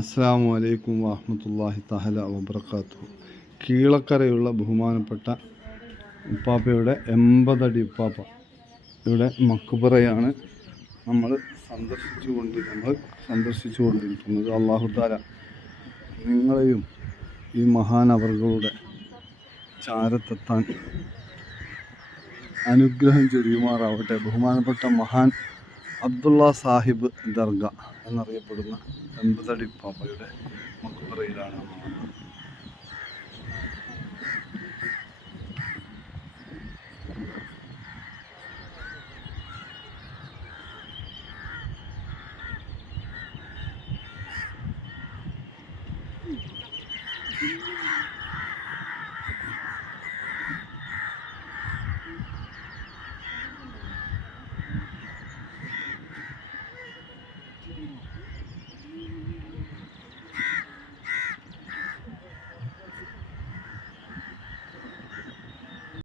അസ്സലാമു അലൈക്കും വറഹ്മത്തുള്ളാഹി തആല വബറകാതുഹു. കീളക്കരയുള്ള ബഹുമാനപ്പെട്ട ഉപ്പാപ്പയുടെ 80 അടി ഉപ്പാപ്പ ഇവിടെ മക്ബറയാണ് നമ്മൾ സന്ദർശിച്ചു കൊണ്ടിരിക്കുന്നത്. അല്ലാഹു തആല നിങ്ങളെയും ഈ മഹാനവറുകളുടെ ചാരത്തെത്താൻ അനുഗ്രഹം ചൊരിയുമാറാവട്ടെ. ബഹുമാനപ്പെട്ട മഹാൻ അബ്ദുള്ള സാഹിബ് ദർഗ എന്നറിയപ്പെടുന്ന 80 അടി ഉപ്പാപ്പയുടെ മക്ബറയിലാണ് നമ്മൾ.